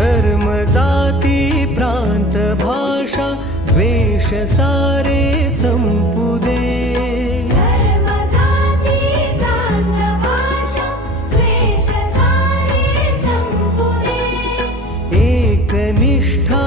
धर्म जाती प्रांत भाषा द्वेष सारे संपुदे। धर्म जाती प्रांत भाषा द्वेष सारे संपुदे। एकनिष्ठा